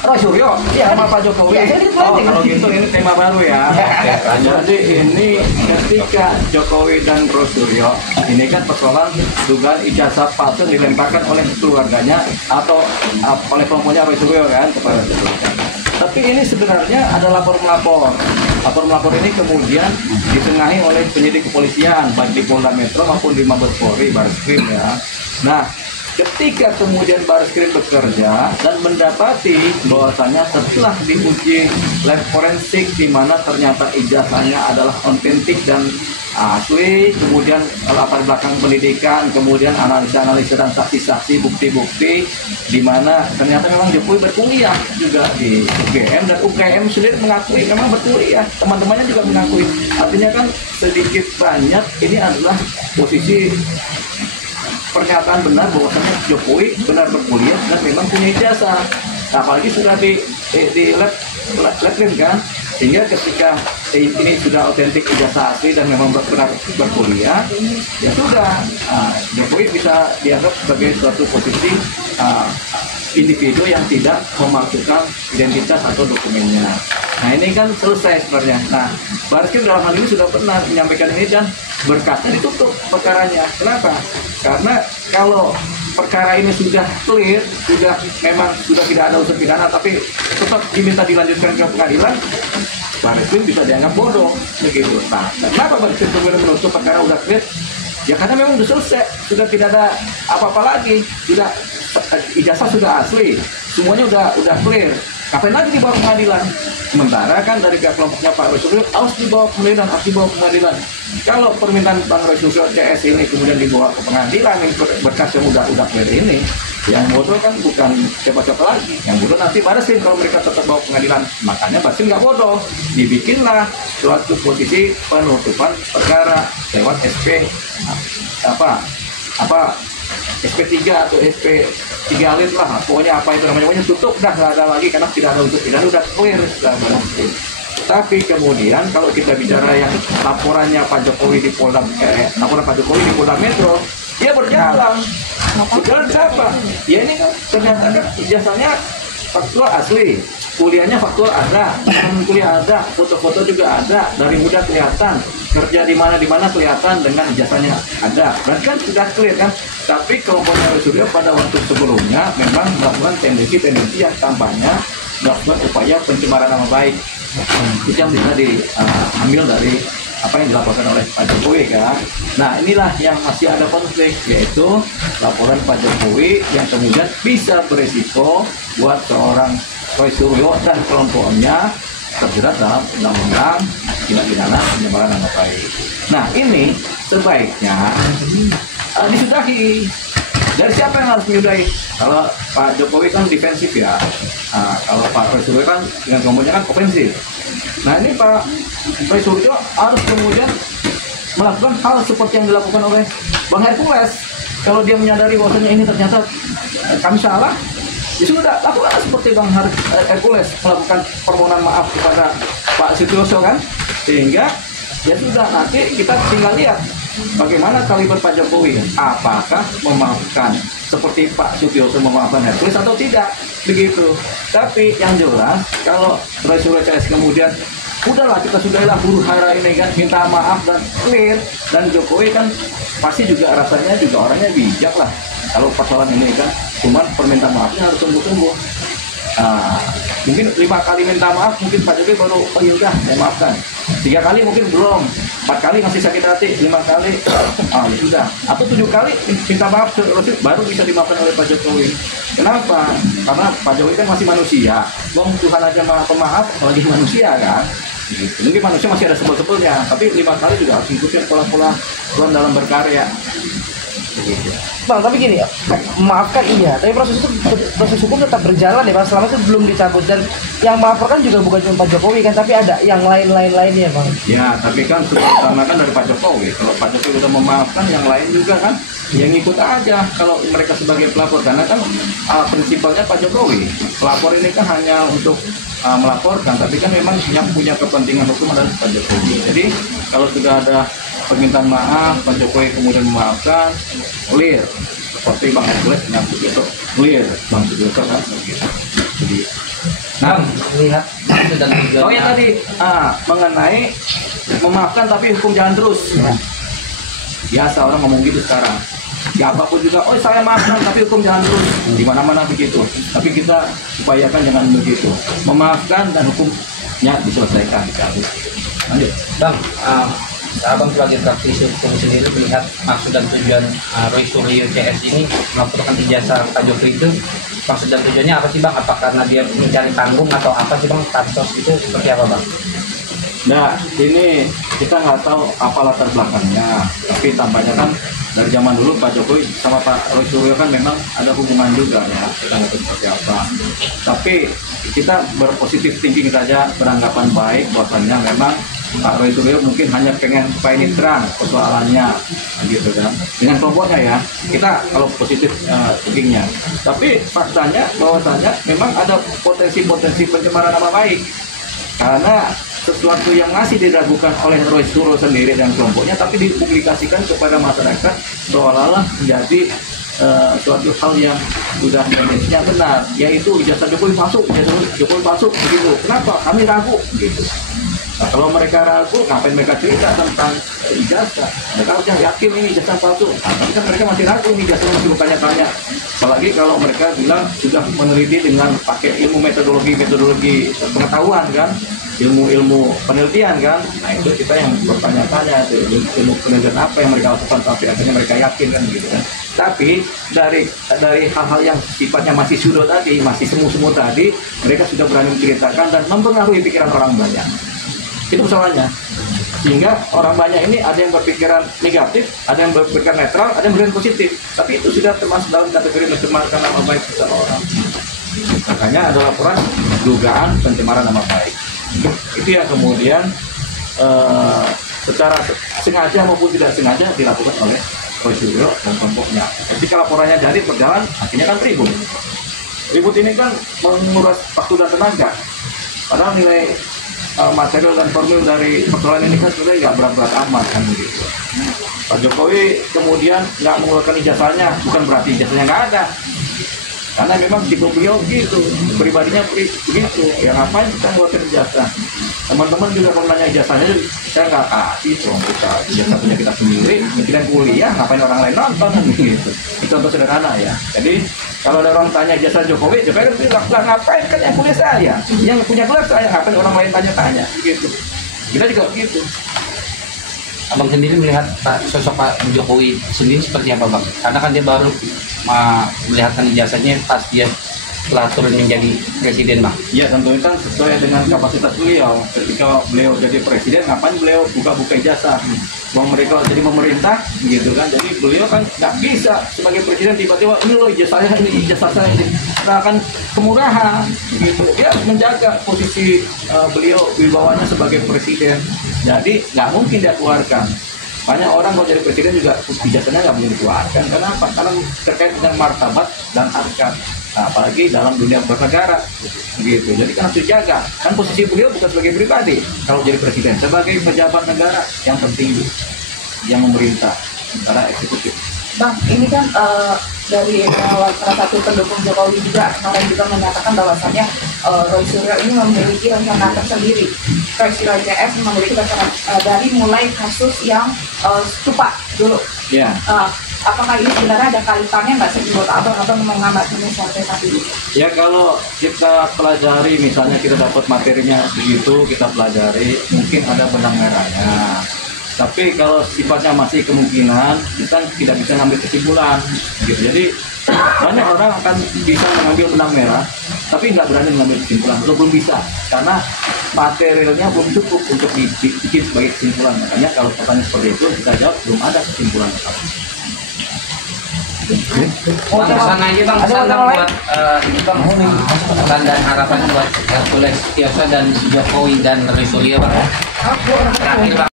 Roy Suryo sama Pak Jokowi. Kalau gitu ini tema baru ya. Jadi ini ketika Jokowi dan Roy Suryo, ini kan persoalan dugaan ijazah palsu dilemparkan oleh keluarganya atau oleh kelompoknya Roy Suryo kan kepada Jokowi. Tapi ini sebenarnya ada lapor-melapor. Lapor-melapor ini kemudian ditengahi oleh penyidik kepolisian, baik di Polda Metro maupun di Mabes Polri, Barreskrim ya. Nah, ketika kemudian Barreskrim bekerja dan mendapati bahwasanya setelah diuji lab forensik di mana ternyata ijazahnya adalah otentik dan asli, kemudian latar belakang pendidikan, kemudian analisa-analisa dan saksi-saksi, bukti-bukti di mana ternyata memang Jokowi berkuliah juga di UGM dan UGM sendiri mengakui memang berkuliah, teman-temannya juga mengakui. Artinya kan sedikit banyak ini adalah posisi pernyataan benar bahwasanya Jokowi benar berkuliah dan memang punya ijazah. Apalagi sudah di lab kan, sehingga ketika ini sudah otentik ijazah asli dan memang benar berkuliah, ya sudah Jokowi bisa dianggap sebagai suatu posisi individu yang tidak memalsukan identitas atau dokumennya. Nah ini kan selesai sebenarnya. Nah Barreskrim dalam hal ini sudah pernah menyampaikan ini dan berkasnya ditutup perkaranya. Kenapa? Karena kalau perkara ini sudah clear, sudah tidak ada unsur pidana, tapi tetap diminta dilanjutkan ke pengadilan, Barreskrim bisa dianggap bodoh, begitu. Nah, kenapa Barreskrim kemudian menutup perkara udah clear? Ya karena memang sudah selesai, sudah tidak ada apa-apa lagi, sudah ijazah sudah asli, semuanya udah clear. Kapan lagi dibawa ke pengadilan? Sementara kan dari pihak kelompoknya Pak Roy Suryo harus dibawa ke pengadilan, Kalau permintaan Bang Roy Suryo CS ini kemudian dibawa ke pengadilan, yang berkas yang udah clear ini, yang bodoh kan bukan siapa-siapa lagi. Yang bodoh nanti Barreskrim kalau mereka tetap bawa ke pengadilan. Makanya Barreskrim nggak bodoh, dibikinlah suatu posisi penutupan perkara lewat SP3 atau SP3 alit lah, pokoknya apa itu namanya, tutup dah, nggak ada lagi karena tidak ada unsur pidana, udah clear sudah Barreskrim. Tapi kemudian kalau kita bicara yang laporannya Pak Jokowi di Polda Metro, dia berjalan siapa? Ya ini kan ternyata kan ijazahnya faktual asli, kuliahnya faktual ada, kuliah ada, foto-foto juga ada, dari muda kelihatan, kerja di mana kelihatan dengan ijazahnya ada. Berarti kan sudah clear kan? Tapi kelompoknya Roy Suryo pada waktu sebelumnya memang melakukan tendensi yang tampaknya melakukan upaya pencemaran nama baik. Itu yang bisa diambil dari apa yang dilaporkan oleh Pak Jokowi kan. Nah inilah yang masih ada konflik, yaitu laporan Pak Jokowi yang kemudian bisa berisiko buat seorang Roy Suryo dan kelompoknya terjerat dalam undang-undang tindak pidana pencemaran nama baik. Nah ini sebaiknya disudahi. Dari siapa yang harus menyudahi? Kalau Pak Jokowi kan defensif ya, kalau Pak Roy Suryo kan dengan kelompoknya kan ofensif. Nah ini Pak Roy Suryo harus kemudian melakukan hal seperti yang dilakukan oleh Bang Hercules. Kalau dia menyadari bahwasanya ini ternyata kami salah, ya sudah lakukan seperti Bang Hercules melakukan permohonan maaf kepada Pak Sutioso kan, sehingga ya sudah nanti kita tinggal lihat bagaimana kaliber Pak Jokowi, apakah memaafkan seperti Pak Sutioso memaafkan Hercules atau tidak, begitu. Tapi yang jelas kalau Roy Suryo CS kemudian udahlah kita sudahilah huru hara ini kan, minta maaf dan clear, dan Jokowi kan pasti juga rasanya juga orangnya bijak lah. Kalau persoalan ini kan cuman permintaan maafnya harus tunggu-tunggu. Mungkin 5 kali minta maaf, mungkin Pak Jokowi baru udah saya maafkan. 3 kali mungkin belum, 4 kali masih sakit hati, 5 kali sudah, atau 7 kali minta maaf baru bisa dimaafkan oleh Pak Jokowi. Kenapa? Karena Pak Jokowi kan masih manusia. Tuhan aja maha pemaaf, apalagi manusia kan. Mungkin manusia masih ada sebel-sebelnya, tapi 5 kali juga harus ikutin pola-pola Tuhan dalam berkarya. Bang, tapi gini ya, maafkan iya, tapi proses hukum tetap berjalan ya Bang, selama itu belum dicabut. Dan yang melaporkan juga bukan cuma Pak Jokowi kan, tapi ada yang lainnya Bang. Ya, tapi kan terutama kan dari Pak Jokowi. Kalau Pak Jokowi udah memaafkan, yang lain juga kan yang ngikut aja kalau mereka sebagai pelapor. Karena kan prinsipalnya Pak Jokowi, pelapor ini kan hanya untuk melaporkan, tapi kan memang yang punya kepentingan hukum adalah Pak Jokowi. Jadi kalau sudah ada permintaan maaf, Pak Jokowi kemudian memaafkan, clear. Seperti Bang Hercules yang begitu, clear Bang Sutioso kan begitu. Jadi Nah, lihat maksud dan tujuannya. oh ya tadi mengenai memaafkan tapi hukum jalan terus. Biasa orang ngomong gitu sekarang. Ya apapun juga, oh saya maafkan tapi hukum jalan terus. Di mana-mana begitu. Tapi kita upayakan jangan begitu. Memaafkan dan hukumnya diselesaikan. Lanjut. Bang, Abang sebagai praktisi hukum sendiri melihat maksud dan tujuan Roy Suryo CS ini melaporkan ijazah Pak Jokowi itu, maksud dan tujuannya apa sih Bang? Apa karena dia mencari tanggung atau apa sih Bang? Pansos itu seperti apa Bang? Nah, ini kita nggak tahu apa latar belakangnya, tapi tampaknya kan dari zaman dulu Pak Jokowi sama Pak Roy Suryo kan memang ada hubungan juga ya, kita nggak tahu seperti apa. Tapi kita berpositif thinking saja, beranggapan baik bahwasannya memang Pak Roy Suryo mungkin hanya pengen supaya ini terang persoalannya, gitu kan. Dengan kelompoknya ya, kita kalau positif thinkingnya. Tapi faktanya bahwasannya memang ada potensi-potensi pencemaran nama baik. Karena sesuatu yang masih diragukan oleh Roy Suryo sendiri dan kelompoknya, tapi dipublikasikan kepada masyarakat seolah-olah menjadi suatu hal yang sudah menjadinya benar, yaitu ijazah Jokowi palsu, ijazah Jokowi palsu, begitu. Kenapa? Kami ragu, gitu. Nah, kalau mereka ragu, ngapain mereka cerita tentang ijazah? Mereka harusnya yakin ini ijazah palsu. Nah, tapi kan mereka masih ragu, ini ijazah masih bertanya-tanya. Apalagi kalau mereka bilang sudah meneliti dengan pakai ilmu metodologi pengetahuan kan, ilmu penelitian kan. Nah itu kita yang bertanya-tanya, ilmu penelitian apa yang mereka lakukan sampai akhirnya mereka yakin kan gitu kan. Tapi dari hal-hal yang sifatnya masih pseudo tadi, masih semu-semu tadi, mereka sudah berani menceritakan dan mempengaruhi pikiran orang banyak. Itu persoalannya. Sehingga orang banyak ini ada yang berpikiran negatif, ada yang berpikiran netral, ada yang berpikiran positif. Tapi itu sudah termasuk dalam kategori mencemarkan nama baik seseorang. Makanya ada laporan dugaan pencemaran nama baik. Itu yang kemudian secara sengaja maupun tidak sengaja dilakukan oleh Roy Suryo dan kelompoknya. Ketika laporannya jadi berjalan, akhirnya kan ribut. Ribut ini kan menguras waktu dan tenaga. Padahal nilai material dan formil dari persoalan ini kan sebenarnya nggak berat-berat amat kan gitu. Pak Jokowi kemudian nggak mengeluarkan ijazahnya, bukan berarti ijazahnya nggak ada. Karena memang tipe beliau gitu, pribadinya begitu. Ya ngapain kita ngeluarin ijazah? Teman-teman juga kalau nanya ijazahnya, saya nggak kasih, kita ijazah punya kita sendiri. Kita kuliah, ngapain orang lain nonton gitu. Itu contoh sederhana ya. Jadi kalau ada orang tanya ijazah Jokowi kan bilang, lah ngapain kan yang kuliah saya, yang punya gelar saya, ngapain orang lain tanya-tanya gitu. Kita juga gitu. Abang sendiri melihat sosok Pak Jokowi sendiri seperti apa Bang? Karena kan dia baru melihatkan ijazahnya pas dia setelah turun menjadi presiden Bang. Ya tentunya kan sesuai dengan kapasitas beliau. Ketika beliau jadi presiden, ngapain beliau buka-buka ijazah? Uang mereka jadi pemerintah gitu kan. Jadi beliau kan nggak bisa sebagai presiden tiba-tiba ini loh ijazahnya, ini ijazah saya ini. Nah, akan kemurahan gitu. Dia menjaga posisi beliau wibawanya sebagai presiden. Jadi nggak mungkin dia keluarkan. Banyak orang kalau jadi presiden juga ijazahnya nggak mungkin dikeluarkan. Kenapa? Karena terkait dengan martabat dan harkat. Nah, apalagi dalam dunia bernegara gitu. Jadi kan harus dijaga. Kan posisi beliau bukan sebagai pribadi kalau jadi presiden, sebagai pejabat negara yang tertinggi, yang memerintah secara eksekutif. Bang, ini kan dari salah satu pendukung Jokowi juga kemarin juga menyatakan bahwasannya Roy Suryo ini memiliki rencana tersendiri. Roy Suryo CS memiliki rencana dari mulai kasus yang stupa dulu. Ya. Apakah ini sebenarnya ada kaitannya nggak sih buat abang mengamatinya sampai saat ini? Ya kalau kita pelajari, misalnya kita dapat materinya begitu, kita pelajari, mungkin ada benang merahnya. Tapi kalau sifatnya masih kemungkinan, kita tidak bisa ngambil kesimpulan. Gitu. Jadi banyak orang akan bisa mengambil benang merah, tapi nggak berani mengambil kesimpulan, atau belum bisa, karena materialnya belum cukup untuk dibikin sebagai kesimpulan. Makanya kalau pertanyaan seperti itu, kita jawab belum ada kesimpulan. Bang, pesan aja Bang, pesan Bang buat pesan dan harapan buat Hercules Tioso dan Jokowi dan Roy Suryo Bang. Terakhir Bang.